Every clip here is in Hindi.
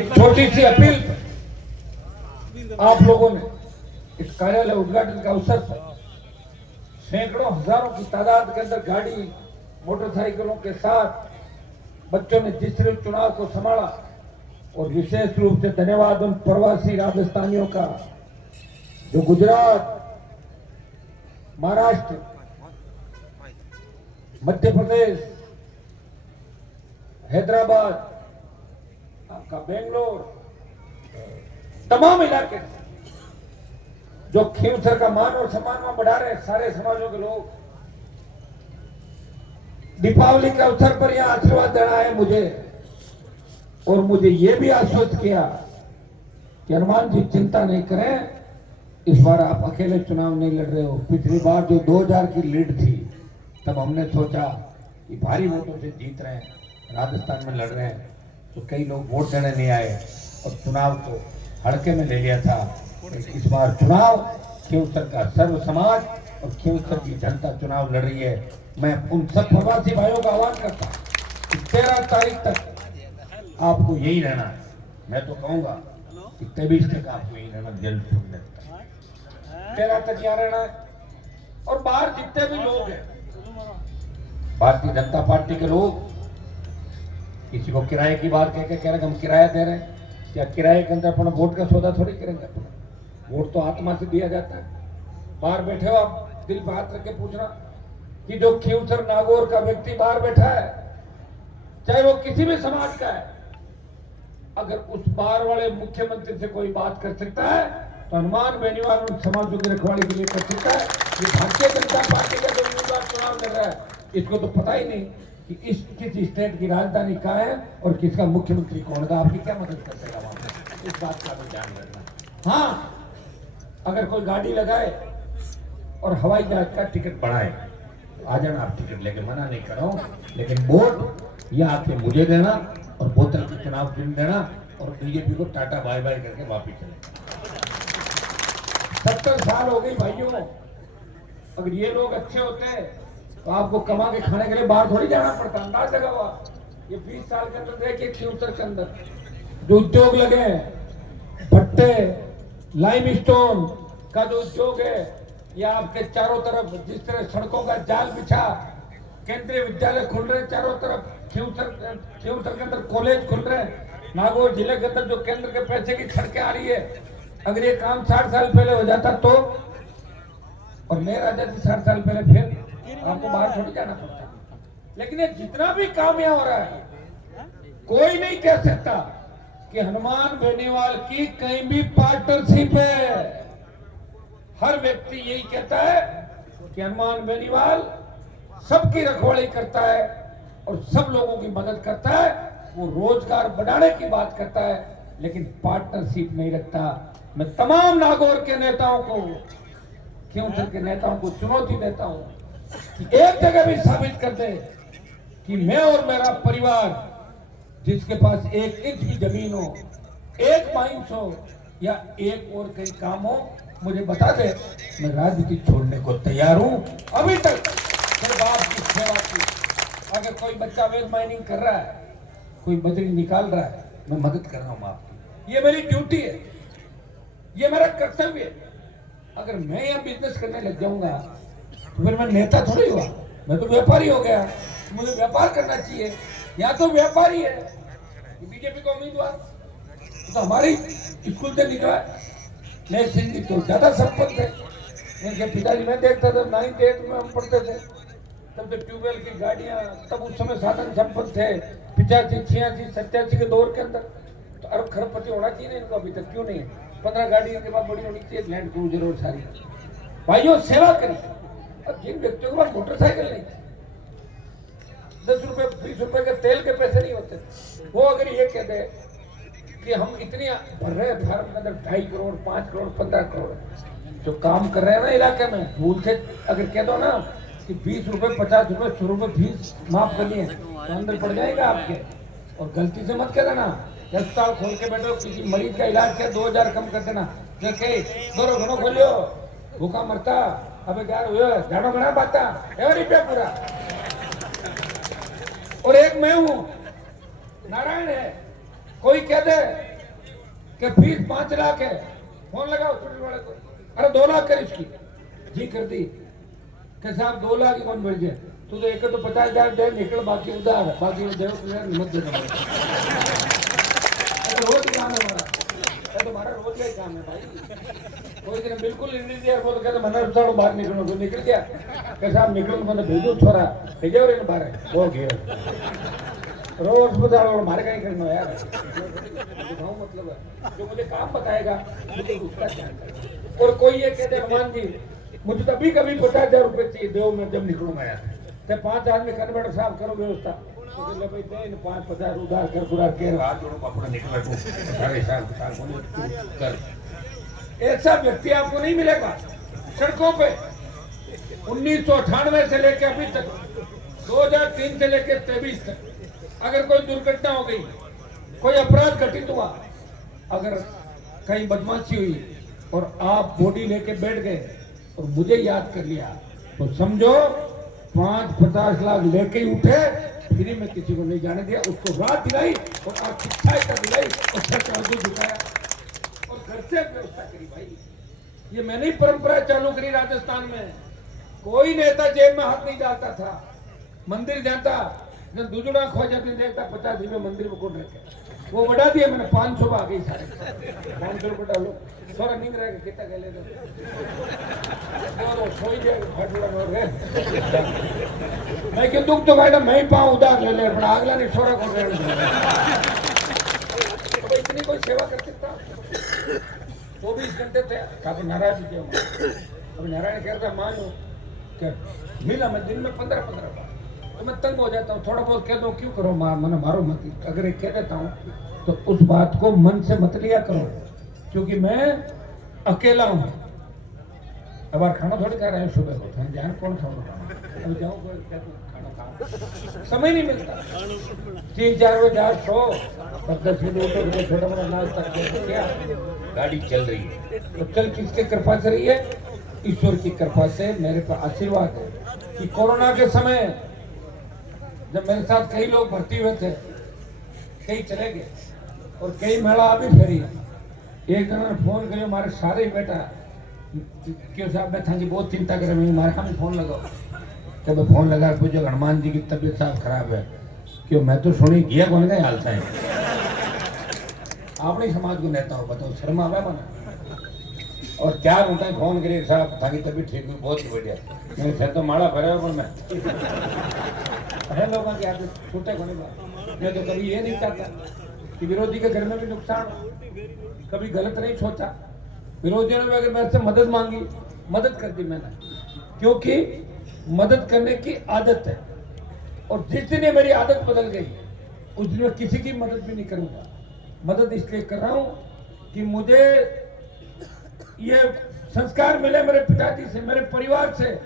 छोटी सी अपील आप लोगों ने इस कार्यालय उद्घाटन का अवसर पर सैकड़ों हजारों की तादाद के अंदर गाड़ी मोटरसाइकिलों के साथ बच्चों ने जिस तरह चुनाव को संभाला और विशेष रूप से धन्यवाद उन प्रवासी राजस्थानियों का जो गुजरात, महाराष्ट्र, मध्य प्रदेश, हैदराबाद, आपका बेंगलोर, तमाम इलाके जो खींवसर का मान और सम्मान में बढ़ा रहे सारे समाजों के लोग दीपावली के अवसर पर यहां आशीर्वाद देना है मुझे, और मुझे यह भी आश्वस्त किया कि हनुमान जी चिंता नहीं करें, इस बार आप अकेले चुनाव नहीं लड़ रहे हो। पिछली बार जो 2000 की लीड थी तब हमने सोचा कि भारी वोटों से जीत रहे हैं, राजस्थान में लड़ रहे हैं, तो कई लोग वोट देने नहीं आए और चुनाव को हड़के में ले लिया था। इस बार चुनाव खींवसर का सर्व समाज और खींवसर की जनता चुनाव लड़ रही है। मैं उन सब प्रवासी भाइयों का आह्वान करता हूँ कि 13 तारीख तक आपको यही रहना है। मैं तो कहूंगा कि 23 तक आपको यही रहना, जल्द छोड़ने तक 13 तक यहाँ रहना है। और बाहर जितने भी लोग हैं, भारतीय जनता पार्टी के लोग किसी को किराए की बात कह रहे हम किराया दे रहे हैं, क्या किराए के अंदर अपना वोट का सौदा थोड़ी करेंगे? अपना वोट तो आत्मा से दिया जाता है। बाहर बैठे हो आप, दिल पर हाथ रख के पूछना कि जो खींवसर नागौर का व्यक्ति बाहर बैठा है, चाहे वो किसी भी समाज का है, अगर उस बाहर वाले मुख्यमंत्री से कोई बात कर सकता है तो हनुमान बेनीवाल उन समाजों की रखवाली के लिए कर सकता है। ये भारतीय जनता पार्टी का जो उम्मीदवार चुनाव लड़ रहा है, इसको तो पता ही नहीं कि किस स्टेट की राजधानी कहाँ है और किसका मुख्यमंत्री कौन है। आपकी क्या मदद कर देगा वहां पर? इस बात का भी ध्यान रखना। हाँ, अगर कोई गाड़ी लगाए और हवाई जहाज का टिकट बढ़ाए, आ जाना आप टिकट लेके, मना नहीं कर रहा हूं, लेकिन वोट ये आके मुझे देना और बोतल के चुनाव चिन्ह देना और बीजेपी को टाटा बाय बाय करके वापिस चले। 70 साल हो गई भाइयों, अगर ये लोग अच्छे होते तो आपको कमा के खाने के लिए बाहर थोड़ी जाना पड़ता। अंदाज लगा हुआ, ये 20 साल के अंदर देखिए खींवसर के अंदर जो उद्योग लगे हैं, भट्टे, लाइमस्टोन का जो उद्योग है, या आपके चारों तरफ जिस तरह सड़कों का जाल बिछा, केंद्रीय विद्यालय खुल रहे चारों तरफ, खींवसर के अंदर कॉलेज खुल रहे हैं, नागौर जिले के अंदर जो केंद्र के पैसे की सड़कें आ रही है, अगर ये काम 60 साल पहले हो जाता तो, और मैं राजा जी 60 साल पहले, फिर आपको बाहर थोड़ी जाना पड़ता। लेकिन ये जितना भी काम यहाँ हो रहा है, कोई नहीं कह सकता कि हनुमान बेनीवाल की कहीं भी पार्टनरशिप है। हर व्यक्ति यही कहता है कि हनुमान बेनीवाल सबकी रखवाली करता है और सब लोगों की मदद करता है, वो रोजगार बढ़ाने की बात करता है, लेकिन पार्टनरशिप नहीं रखता। मैं तमाम नागौर के नेताओं को, खींवसर के नेताओं को चुनौती देता हूं कि एक जगह भी साबित कर दे कि मैं और मेरा परिवार, जिसके पास 1 इंच भी जमीन हो, 1 माइंस हो या एक और कई काम हो, मुझे बता दे, मैं राजनीति छोड़ने को तैयार हूं। अभी तक सिर्फ आपकी सेवा की। अगर कोई बच्चा वेब माइनिंग कर रहा है, कोई बजरी निकाल रहा है, मैं मदद कर रहा हूं आपकी। ये मेरी ड्यूटी है, ये मेरा कर्तव्य है। अगर मैं यहां बिजनेस करने लग जाऊंगा तो फिर मैं नेता थोड़ी हुआ, मैं तो व्यापारी हो गया। मुझे व्यापार करना चाहिए, या तो व्यापारी है बीजेपी का उम्मीदवार, तो हमारी स्कूल से निकला मैं सिंह जी तो ज्यादा संपन्न थे। इनके पिताजी मैं देखता था 9th 8th में हम पढ़ते थे, तब तो ट्यूबवेल की गाड़ियां, तब उस समय साधन संपन्न थे। 85, 86, 87 के दौर के अंदर तो अरब खरबपति होना चाहिए इनको, अभी तक क्यों नहीं? 15 गाड़ी इनके पास बड़ी होनी चाहिए, लैंड क्रूजर और सारी। भाइयों सेवा करिए। अब जिन व्यक्तियों के पास मोटरसाइकिल नहीं, 10 रुपए 20 रुपए के तेल के पैसे नहीं होते, वो अगर ये कह दे कि हम इतनी भर रहे हैं फार्म के अंदर 2.5 करोड़, 5 करोड़, 15 करोड़ जो काम कर रहे हैं ना इलाके में, भूल से अगर कह दो ना कि 20 रुपए, 50 रुपए, 100 रुपए फीस माफ करनी है, तो अंदर पड़ जाएगा आपके। और गलती से मत कह देना, अस्पताल खोल के बैठो, किसी मरीज का इलाज किया 2000 कम कर देना, दोनों घनों खोलियो भूखा मरता, अबे क्या झाड़ो घना पाता रुपया पूरा। और एक मैं हूं, नारायण है, कोई कह दे कि फीस 5 लाख है, फोन लगा हॉस्पिटल वाले को, अरे 2 लाख कर इसकी, जी कर दी कि साहब 2 लाख ही कौन भेज दिया, तू तो एक तो 50,000 दे, निकल बाकी उधार, बाकी हिम्मत देना रोज काम है हमारा, तुम्हारा रोज का ही काम है भाई। कोई दिन बिल्कुल नहीं दिया, वो तो कहते मना उठाओ बाहर निकलो, तो निकल गया कि साहब निकलो, मैंने भेजो छोरा भेजे और इन बाहर वो गया रोज अस्पताल और मारे का ही करना यार, मतलब है जो मुझे काम बताएगा मुझे उसका ध्यान। और कोई ये कहते हनुमान जी मुझे तो अभी कभी 50,000 रुपए चाहिए दो, मैं जब निकलूंगा यार, तो 5 आदमी कन्वर्टर साहब करो व्यवस्था, तो ले भाई दे 5-50 उधार कर पूरा के हाथ जोड़ो अपना निकल तू सारे साल कर। ऐसा व्यक्ति आपको नहीं मिलेगा सड़कों पे। 1998 से लेकर अभी तक 2003 से लेकर 23 तक अगर कोई दुर्घटना हो गई, कोई अपराध घटित हुआ, अगर कहीं बदमाशी हुई और आप बॉडी लेके बैठ गए और मुझे याद कर लिया, तो समझो 5-50 लाख लेके ही उठे, फिर मैं किसी को नहीं जाने दिया, उसको रात दिलाई और आप शिक्षा कर दिलाई और सच झुकाया और घर से व्यवस्था करी। भाई ये मैंने ही परंपरा चालू करी राजस्थान में। कोई नेता जेब में हाथ नहीं डालता था, मंदिर जाता दूजड़ा खो जाती, देखता 50 रुपये मंदिर में कौन रखे, वो बढ़ा दिया मैंने 500 आ गई, सारे 500 रुपये डालो, थोड़ा नहीं रहेगा कितना कह लेगा सोई जाएगा। मैं क्यों दुख तो भाई मैं ही पाऊँ उधार ले ले, बड़ा अगला नहीं छोरा कौन तो इतनी कोई सेवा कर सकता। 24 घंटे थे, काफी नाराज थे। अभी नारायण कहता मानो क्या मिला, मैं दिन में 15-15 बार, तो मैं तंग हो जाता हूँ, थोड़ा बहुत कह दो क्यों करो मैंने मारो मत, अगर एक कह देता हूँ तो उस बात को मन से मत लिया करो, क्योंकि मैं अकेला हूँ। अब खाना थोड़ी खा रहे हैं सुबह को, ध्यान कौन खाऊंगा, अभी जाऊँ खाना खाऊं, समय नहीं मिलता। 3-4 बजे आज सो, 10 बजे उठो, छोटा मोटा नाश्ता क्या गाड़ी चल रही है, तो चल किसके कृपा से रही है, ईश्वर की कृपा से मेरे पर आशीर्वाद है कि कोरोना के समय जब मेरे साथ कई लोग भर्ती हुए थे, कई चले गए और कई महिला अभी फेरी। एक दिन ने फोन करियो मारे सारे बेटा क्यों साहब मैं थाजी बहुत चिंता करे, मैं मारे हम फोन लगाओ, जब फोन लगा पूछो हनुमान जी की तबीयत साहब खराब है, क्यों मैं तो सुनी गया कौन का हालता है, आपने समाज को नेता हो बताओ, शर्मा आवे मना। और 4 घंटे फोन करे साहब थाकी तबीयत ठीक हुई, बहुत बढ़िया, मैं फिर तो माड़ा भरे पर मैं है लोगों की आदत छूटे को नहीं। मैं तो कभी ये नहीं चाहता कि विरोधी के घर में भी नुकसान हो, कभी गलत नहीं सोचा। विरोधियों ने अगर मेरे से मदद मांगी, मदद कर दी मैंने, क्योंकि मदद करने की आदत है। और जिस दिन ये मेरी आदत बदल गई उस दिन मैं किसी की मदद भी नहीं करूंगा। मदद इसलिए कर रहा हूं कि मुझे ये संस्कार मिले मेरे पिताजी से, मेरे परिवार से,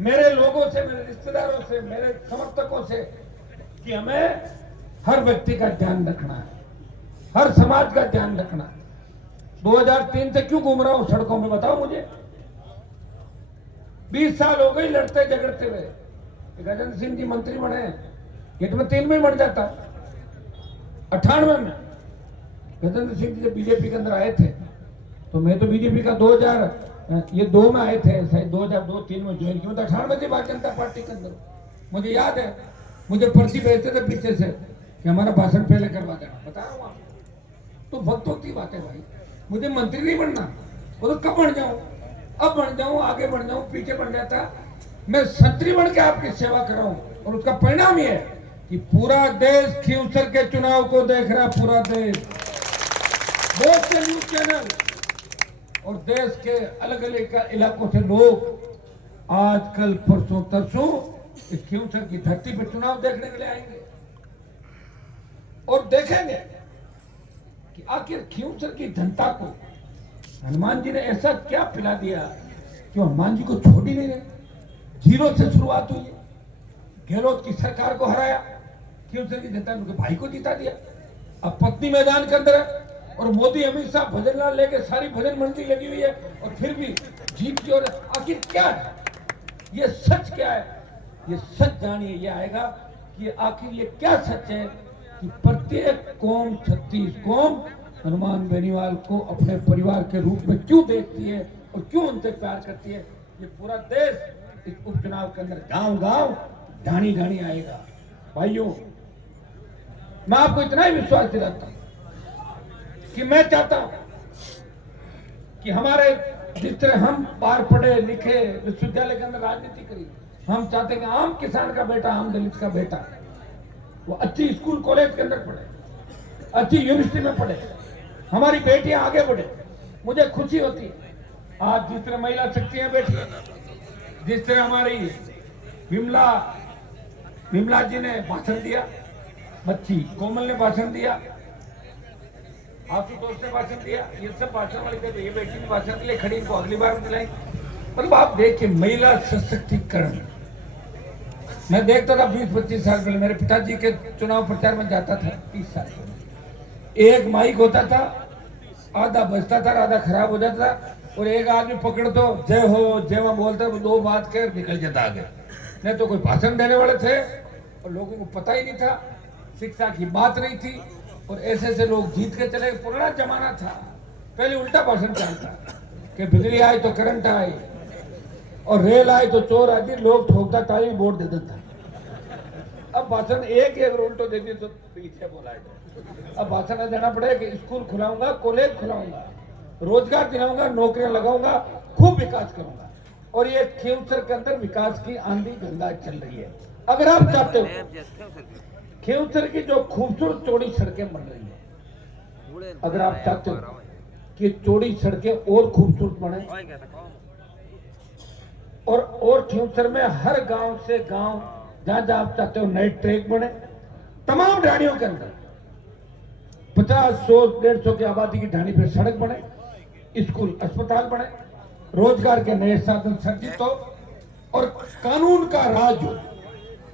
मेरे लोगों से, मेरे रिश्तेदारों से, मेरे समर्थकों से, कि हमें हर व्यक्ति का ध्यान रखना है, हर समाज का ध्यान रखना है। 2003 से क्यों घूम रहा हूं सड़कों में बताओ मुझे, 20 साल हो गए लड़ते झगड़ते हुए। गजेंद्र सिंह जी मंत्री बने, ये तो मैं 3 में मर जाता। 98 में गजेंद्र सिंह जी जब बीजेपी के अंदर आए थे, तो मैं तो बीजेपी का 2002 में आए थे, शायद 2002-3 में ज्वाइन किया, 98 से भारतीय जनता पार्टी के अंदर। मुझे याद है मुझे पर्ची भेजते थे पीछे से कि हमारा भाषण पहले करवा देना, बता रहा हूँ आपको। तो वक्तों की बात है भाई, मुझे मंत्री नहीं बनना, वो तो कब बन जाऊं, अब बन जाऊं, आगे बढ़ जाऊं, पीछे बन जाता। मैं संतरी बन के आपकी सेवा कर रहा हूं और उसका परिणाम ये है कि पूरा देश खींवसर के चुनाव को देख रहा, पूरा देश, बहुत से न्यूज चैनल और देश के अलग अलग इलाकों से लोग आजकल परसों तरसों इस खींवसर की धरती पर चुनाव देखने के लिए आएंगे और देखेंगे कि आखिर खींवसर की जनता को हनुमान जी ने ऐसा क्या पिला दिया कि हनुमान जी को छोड़ ही नहीं रहे। 0 से शुरुआत हुई है, गहलोत की सरकार को हराया, खींवसर की जनता ने उनके भाई को जिता दिया। अब पत्नी मैदान के अंदर है और मोदी अमित शाह भजन लाल लेके सारी भजन मंडली लगी हुई है और फिर भी जीत की ओर। आखिर क्या है ये, सच क्या है ये सच जानिए, ये आएगा कि आखिर ये क्या सच है कि प्रत्येक कौम 36 कौम हनुमान बेनीवाल को अपने परिवार के रूप में क्यों देखती है और क्यों उनसे प्यार करती है, ये पूरा देश इस उपचुनाव के अंदर गांव गांव ढाणी ढाणी आएगा। भाइयों, मैं आपको इतना ही विश्वास दिलाता हूं कि मैं चाहता हूं कि हमारे जिस तरह हम बाहर पढ़े लिखे विश्वविद्यालय के अंदर राजनीति करी, हम चाहते हैं कि आम किसान का बेटा, आम दलित का बेटा वो अच्छी स्कूल कॉलेज के अंदर पढ़े, अच्छी यूनिवर्सिटी में पढ़े, हमारी बेटियां आगे बढ़े। मुझे खुशी होती है आज जिस तरह महिला शक्तियां बैठी है, जिस तरह हमारी विमला जी ने भाषण दिया, बच्ची कोमल ने भाषण दिया, आशुतोष ने भाषण दिया, ये सब भाषण वाले थे। ये बेटी ने भाषण दिए, खड़ी इनको अगली बार दिलाई। मतलब आप देखिए महिला सशक्तिकरण। मैं देखता था 20-25 साल पहले, मेरे पिताजी के चुनाव प्रचार में जाता था 30 साल पहले। एक माइक होता था, आधा बजता था, आधा खराब हो जाता था, और एक आदमी पकड़ दो जय हो जय मां बोलता, वो 2 बात कर निकल जाता आगे। नहीं तो कोई भाषण देने वाले थे और लोगों को पता ही नहीं था, शिक्षा की बात नहीं थी, और ऐसे ऐसे लोग जीत के चले। पुराना जमाना था, पहले उल्टा भाषण चलता कि बिजली आई तो करंट आई और रेल आई तो चोर आई, लोग ठोकता ताली वोट दे देता। अब भाषण एक उल्टो दे दी तो पीछे बोला जाए। अब भाषण देना पड़ेगा कि स्कूल खुलाऊंगा, कॉलेज खुलाऊंगा, रोजगार दिलाऊंगा, नौकरियां लगाऊंगा, खूब विकास करूंगा। और ये खींवसर के अंदर विकास की आंधी गंगा चल रही है। अगर आप चाहते हो खींवसर की जो खूबसूरत चौड़ी सड़कें बन रही है, अगर आप चाहते हो कि चौड़ी सड़कें और खूबसूरत बने और खींवसर में हर गांव से गांव जहां जहां आप चाहते हो नए ट्रैक बने, तमाम ढाणियों के अंदर 50, 100, 150 की आबादी की ढाणी पे सड़क बने, स्कूल अस्पताल बने, रोजगार के नए साधन सर्जित हो और कानून का राज हो,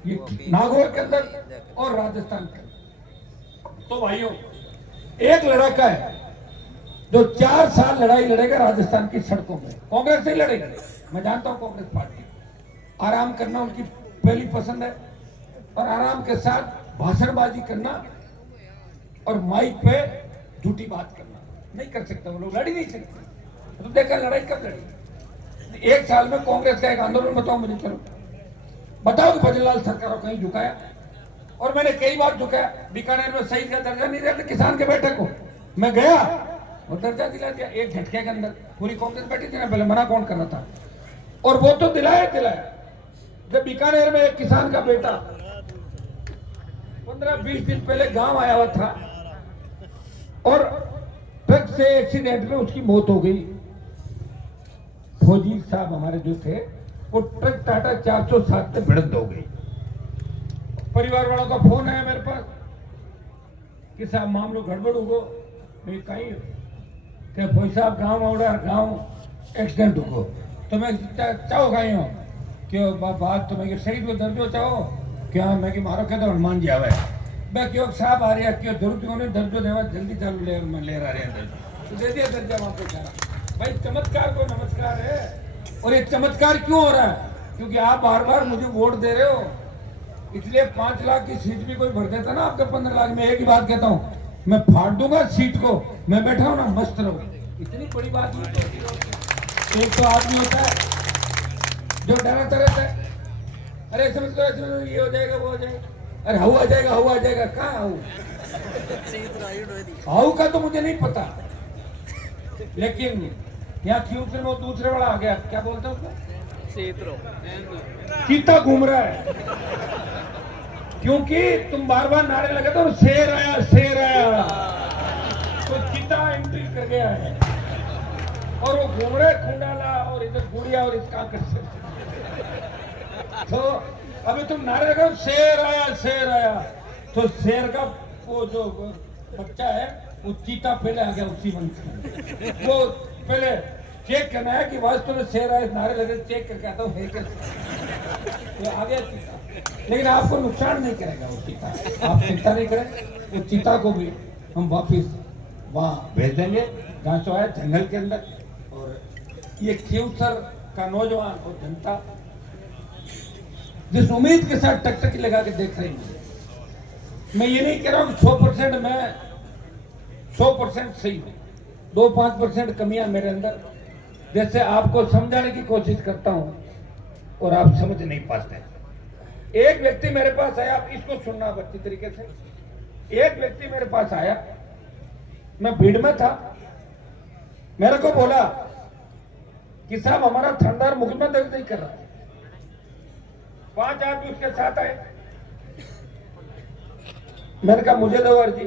ये नागौर के अंदर और राजस्थान के अंदर। तो भाइयों, एक लड़का है जो 4 साल लड़ाई लड़ेगा राजस्थान की सड़कों में, कांग्रेस से लड़ेगा। मैं जानता हूं कांग्रेस पार्टी आराम करना उनकी पहली पसंद है, और आराम के साथ भाषणबाजी करना और माइक पे झूठी बात करना नहीं कर सकते। वो लोग लड़ ही नहीं सकते। तो देखा लड़ाई कब लड़ी? 1 साल में कांग्रेस का एक आंदोलन बताओ मुझे, चलो बताओ कि भजनलाल सरकार को कहीं झुकाया? और मैंने कई बार झुकाया। बीकानेर में सही का दर्जा नहीं दिया किसान के बेटे को, मैं गया और दर्जा दिला दिया एक झटके के अंदर। पूरी कांग्रेस बैठी थी ना, पहले मना कौन कर रहा था, और वो तो दिलाया। जब बीकानेर में एक किसान का बेटा 15-20 दिन पहले गांव आया हुआ था और ट्रक से एक्सीडेंट में उसकी मौत हो गई। फौजी साहब हमारे जो थे, वो ट्रक टाटा 407 में भिड़ंत हो गई। परिवार वालों का फोन आया मेरे पास कि साहब मामलो गड़बड़ हो गो। मैं कहीं कि भाई साहब गांव आवड़ा, गांव एक्सीडेंट हो गो। तो मैं चाहो गई हूँ कि बात तो मैं शरीर को दर्जो चाहो क्या? मैं कि मारो कहता हनुमान जी आवे, मैं क्यों साहब आ रहा क्यों जरूरत क्यों नहीं दर्जो देवा, जल्दी चालू ले आ रहे हैं तो दे दिया दर्जा वहां पे सारा। भाई चमत्कार को नमस्कार है। और ये चमत्कार क्यों हो रहा है? क्योंकि आप बार बार मुझे वोट दे रहे हो, इसलिए 5 लाख की सीट भी कोई भर देता ना आपके 15 लाख में। एक ही बात कहता हूँ, मैं फाड़ दूंगा सीट को, मैं बैठा हूं ना, मस्त रहो। इतनी बड़ी बात नहीं तो एक तो आदमी होता है जो डराता रहता है, अरे समझ लो ये हो जाएगा वो हो जाएगा, अरे हवा आ जाएगा। कहाँ हाउ का तो मुझे नहीं पता, लेकिन यहाँ खींवसर में दूसरे वाला आ गया, क्या बोलते हैं उसको, चीता घूम रहा है। क्योंकि तुम बार बार नारे लगाते हो शेर आया शेर आया, तो चीता एंट्री कर गया है और वो घूम रहे खुंडाला और इधर गुड़िया और इसका कर। तो अभी तुम नारे लगाओ शेर आया, तो शेर का वो जो बच्चा है वो चीता पहले आ गया उसी वंश में। वो पहले चेक करना है कि वास्तव में शेर आए, नारे लगे, चेक करके आता हूँ तो आ गया चीता। लेकिन आपको नुकसान नहीं करेगा वो चीता, आप चिंता नहीं करें। वो चीता को भी हम वापिस वहाँ भेज देंगे जहाँ से आया, जंगल के अंदर। और ये खींवसर का नौजवान और जनता जिस उम्मीद के साथ टकटकी लगा के देख रही है, मैं ये नहीं कह रहा हूँ 100% मैं 100% सही है, 2-5% कमियां मेरे अंदर, जैसे आपको समझाने की कोशिश करता हूं और आप समझ नहीं पाते। एक व्यक्ति मेरे पास आया, आप इसको सुनना अच्छी तरीके से। एक व्यक्ति मेरे पास आया, मैं भीड़ में था, मेरे को बोला कि साहब हमारा थानेदार मुकदमा दर्ज नहीं कर रहा। 5 आदमी उसके साथ आए। मैंने कहा मुझे दो अर्जी।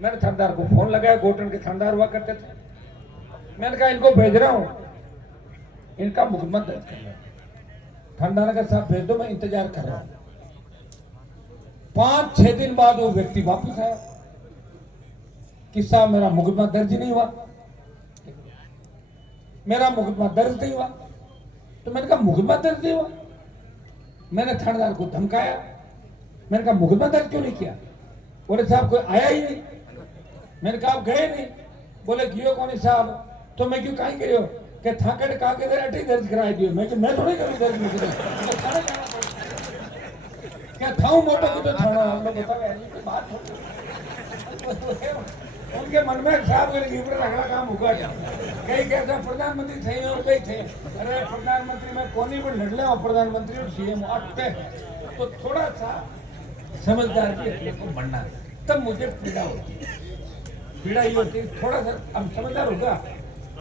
मैंने थानेदार को फोन लगाया, गोटन के थानेदार हुआ करते थे। मैंने कहा इनको भेज रहा हूं, इनका मुकदमा दर्ज कर रहा। थानेदार ने कहा साहब भेज दो, मैं इंतजार कर रहा हूं। 5-6 दिन बाद वो व्यक्ति वापस आया कि साहब मेरा मुकदमा दर्ज नहीं हुआ, मेरा मुकदमा दर्ज नहीं हुआ। तो मैंने कहा मुकदमा दर्ज नहीं हुआ। मैंने थानेदार को धमकाया, मैंने कहा मुकदमा दर्ज क्यों नहीं किया? बोले साहब कोई आया ही नहीं। मैंने कहा आप गए नहीं? बोले गियो कौन साहब? तो मैं क्यों कहीं गए हो? कि थाकड़ का के अटी दर्ज कराए दियो। मैं थोड़ी करूँ दर्ज में क्या थाऊ मोटो को तो थाना हम लोग बता गए बात उनके मन में साहब के लीवर रखना काम होगा क्या? कई कहते हैं प्रधानमंत्री थे और कई थे। अरे प्रधानमंत्री में कौन ही लड़ ले और प्रधानमंत्री और सीएम आते हैं, तो थोड़ा सा समझदार भी को बनना, तब मुझे पीड़ा होती है। पीड़ा ये होती है थोड़ा सा अब समझदार होगा,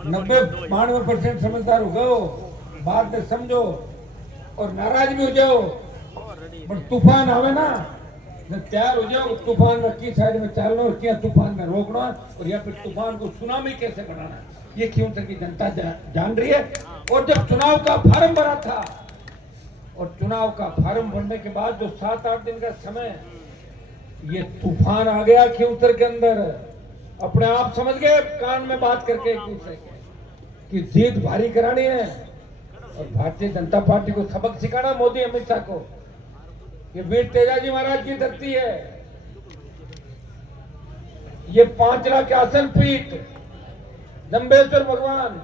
90-92% समझदार हो गए, बात में समझो और नाराज भी हो जाओ, पर तूफान आवे ना जब तैयार हो जाओ, तूफान में की साइड में चलना और क्या तूफान में रोकना, और या फिर तूफान को सुनामी कैसे बनाना, ये क्यों की जनता जान रही है। और जब चुनाव का फार्म भरा था, और चुनाव का फार्म भरने के बाद जो 7-8 दिन का समय, ये तूफान आ गया खियोतर के अंदर। अपने आप समझ गए कान में बात करके एक दूसरे के कि जीत भारी करानी है, और भारतीय जनता पार्टी को सबक सिखाना, मोदी अमित शाह को, ये वीर तेजाजी महाराज की धरती है, ये 5 लाख आसन पीठ, जम्बेश्वर भगवान,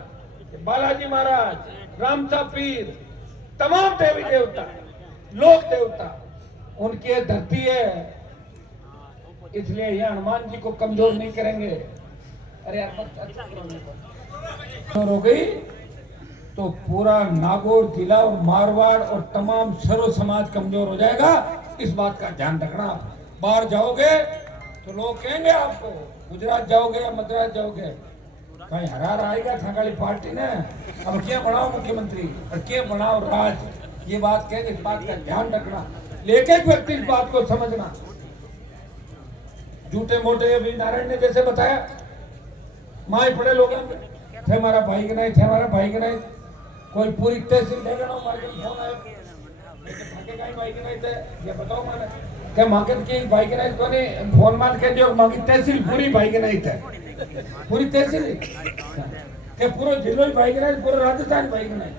बालाजी महाराज, रामसा पीर, तमाम देवी देवता, लोक देवता, उनकी ये धरती है। इसलिए ये हनुमान जी को कमजोर नहीं करेंगे। अरे यार हो गई तो पूरा नागौर जिला और मारवाड़ और तमाम सर्व समाज कमजोर हो जाएगा। इस बात का ध्यान रखना। बाहर जाओगे तो लोग कहेंगे आपको, गुजरात जाओगे या मद्रास जाओगे, कहीं हरार आएगा ठगाली पार्टी ने, अब क्या बनाओ मुख्यमंत्री और क्या बनाओ राज, ये बात कहेंगे। इस बात का ध्यान रखना, लेके एक व्यक्ति इस बात को समझना। झूठे मोटे अभी नारायण ने जैसे बताया, माए पड़े लोग थे हमारा भाई के नहीं थे, हमारा भाई के नहीं, कोई पूरी तहसील देगा ना मार्केट फोन आए भाई के नहीं थे, ये बताओ मैंने क्या मार्केट की भाई के नहीं तो नहीं फोन मान के जो मांगी तहसील पूरी भाई के नहीं थे, पूरी तहसील के पूरा जिलो भाई के नहीं, पूरा राजस्थान भाई के नहीं,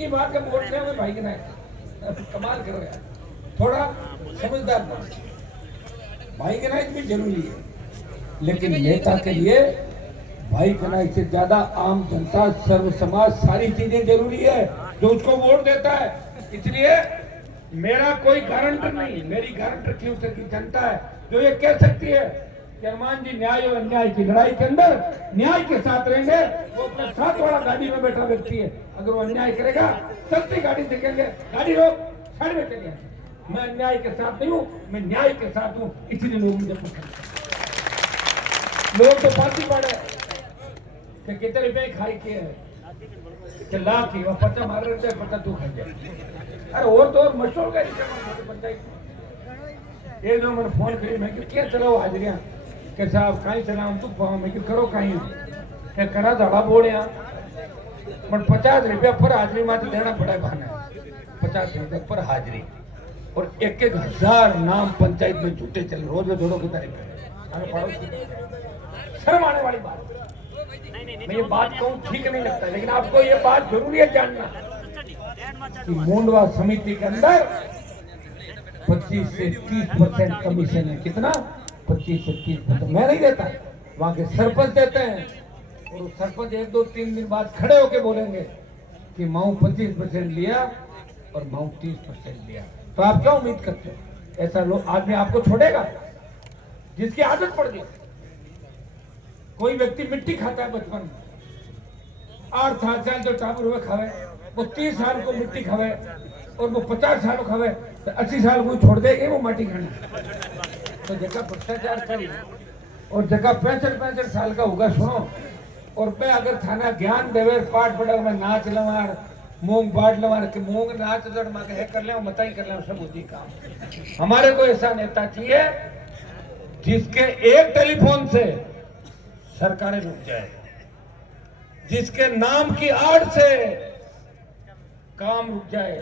ये बात का वोट में भाई के नहीं, कमाल कर रहा है। थोड़ा समझदार बनो। भाई के नाइट भी जरूरी है, लेकिन नेता के लिए भाई के नाइट से ज्यादा आम जनता, सर्व समाज, सारी चीजें जरूरी है जो उसको वोट देता है। इसलिए मेरा कोई गारंटर नहीं, मेरी गारंटर खियोतर की जनता है, जो ये कह सकती है कि हनुमान जी न्याय और अन्याय की लड़ाई के अंदर न्याय के साथ रहेंगे। वो अपने साथ वाला गाड़ी में बैठा व्यक्ति है, अगर वो अन्याय करेगा सस्ती गाड़ी देखेंगे, गाड़ी रोक साइड में चलिए। मैं अन्याय के साथ नहीं हूं, मैं न्याय के साथ हूं, इसलिए लोग मुझे पसंद। लोग तो पार्टी पड़े कि कितने रुपए खाई किए कि लाख की 50 मार रहे थे, 50 तू खा जाए। अरे और तो और मशहूर का ये जो मैंने फोन करी, मैं क्या चलाओ हाजरियां के साहब कहीं चलाओ तू पाओ, मैं करो कहीं क्या करा धड़ा बोले पर 50 रुपया पर हाजरी में देना पड़ा बहाना, 50 रुपया पर हाजरी, और 1-1 नाम पंचायत में झूठे चल रोज में दोनों की तारीफ। शर्म आने वाली बात, मैं ये बात कहूँ ठीक नहीं लगता, लेकिन आपको ये बात जरूरी है जानना कि मुंडवा समिति के अंदर 25 से 30% कमीशन है। कितना? 25 से 30%। मैं नहीं देता, वहां के सरपंच देते हैं, और सरपंच 1-2-3 दिन बाद खड़े होके बोलेंगे कि माऊ 25% लिया और माऊ 30% लिया। तो आप क्या उम्मीद करते हो ऐसा लोग आदमी आपको छोड़ेगा जिसकी आदत पड़ गई? कोई व्यक्ति मिट्टी खाता है बचपन में, 8 साल जो टाबर हुए खावे, वो 30 साल को मिट्टी खावे और वो 50 साल को खावे, तो 80 साल को छोड़ देंगे वो माटी खाना। तो जगह भ्रष्टाचार कर और जगह 65 साल का होगा सुनो, और मैं अगर थाना ज्ञान देवे पाठ पढ़ा मैं नाच लवार मूंग बाढ़ लवार के मूंग नाच दड़ है कर ले मता ही कर ले सब होती काम। हमारे को ऐसा नेता चाहिए जिसके एक टेलीफोन से सरकारें रुक जाए, जिसके नाम की आड़ से काम रुक जाए।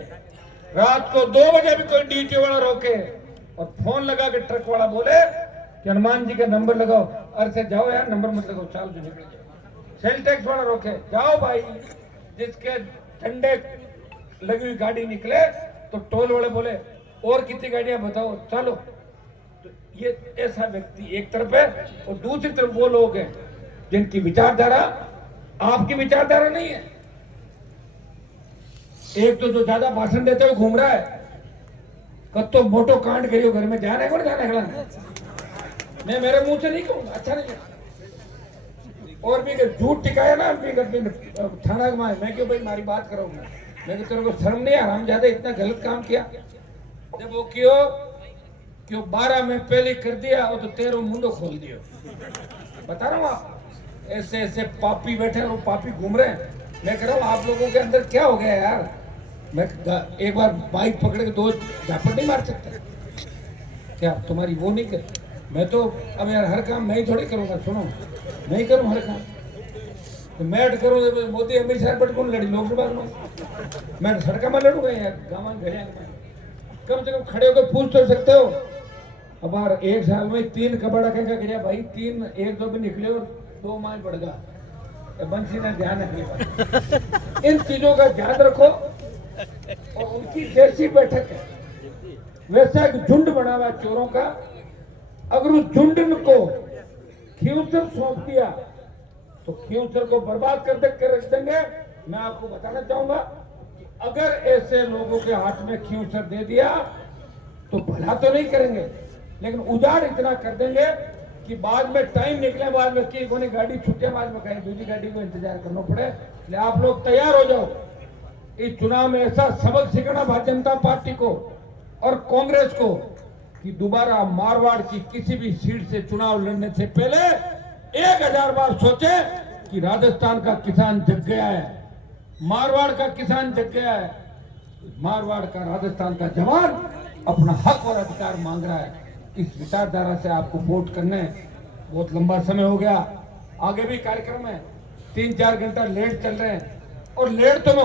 रात को 2 बजे भी कोई ड्यूटी वाला रोके और फोन लगा के ट्रक वाला बोले कि हनुमान जी का नंबर लगाओ, अरे से जाओ यार नंबर मत लगाओ, चाल जो निकल जाओ। सेल टैक्स वाला रोके, जाओ भाई, जिसके झंडे लगी हुई गाड़ी निकले तो टोल वाले बोले और कितनी गाड़ियां बताओ चलो। तो ये ऐसा व्यक्ति एक तरफ है और दूसरी तरफ वो लोग हैं जिनकी विचारधारा आपकी विचारधारा नहीं है। एक तो जो ज्यादा भाषण देते हुए घूम रहा है, कब तो मोटो कांड करियो घर में जाने को जाने मैं मेरे मुंह से नहीं कहूंगा, अच्छा नहीं लगता। और भी झूठ टिकाया ना थाना में, मैं क्यों भाई मारी बात करूंगा, मैं तेरे को शर्म नहीं आ रहा, हम ज्यादा इतना गलत काम किया जब वो क्यों 12 में पहले कर दिया वो तो 13 मुंडो खोल दिया। बता रहा हूँ आप, ऐसे ऐसे पापी बैठे और पापी घूम रहे हैं। मैं कह रहा हूँ आप लोगों के अंदर क्या हो गया यार, मैं एक बार बाइक पकड़ के 2 झापट नहीं मार सकता क्या? तुम्हारी वो नहीं कर, मैं तो अब यार हर काम मैं ही थोड़ी करूँगा, सुनो मैं ही करूँ हर काम, तो मैं करूँ मोदी अमित शाह बट कौन लड़ी लोकसभा में, मैं सड़क में लड़ूंगा यार गाँव घर कम से कम खड़े होकर पूछ तो सकते हो। अब यार 1 साल में 3 कबाड़ा क्या गिरा भाई, 3 1-2 भी निकले और 2 माह बढ़ गया। बंसी ने ध्यान रखिए, इन चीजों का ध्यान रखो। और उनकी जैसी बैठक है वैसा एक झुंड बना हुआ चोरों का, अगर उस झुंड को खींवसर सौंप दिया तो खींवसर को बर्बाद कर रख देंगे। मैं आपको बताना चाहूंगा कि अगर ऐसे लोगों के हाथ में खींवसर दे दिया तो भला तो नहीं करेंगे, लेकिन उजाड़ इतना कर देंगे कि बाद में टाइम निकले, बाद में कि कोई गाड़ी छूटे, बाद में कहीं दूसरी गाड़ी को इंतजार करना पड़े। इसलिए आप लोग तैयार हो जाओ, इस चुनाव में ऐसा सबक सीखना भारतीय जनता पार्टी को और कांग्रेस को कि दोबारा मारवाड़ की किसी भी सीट से चुनाव लड़ने से पहले 1000 बार सोचे कि राजस्थान का किसान जग गया है, मारवाड़ का किसान जग गया है, मारवाड़ का राजस्थान का जवान अपना हक और अधिकार मांग रहा है। इस विचारधारा से आपको वोट करने, बहुत लंबा समय हो गया, आगे भी कार्यक्रम है, 3-4 घंटा लेट चल रहे हैं और लेट तो मैं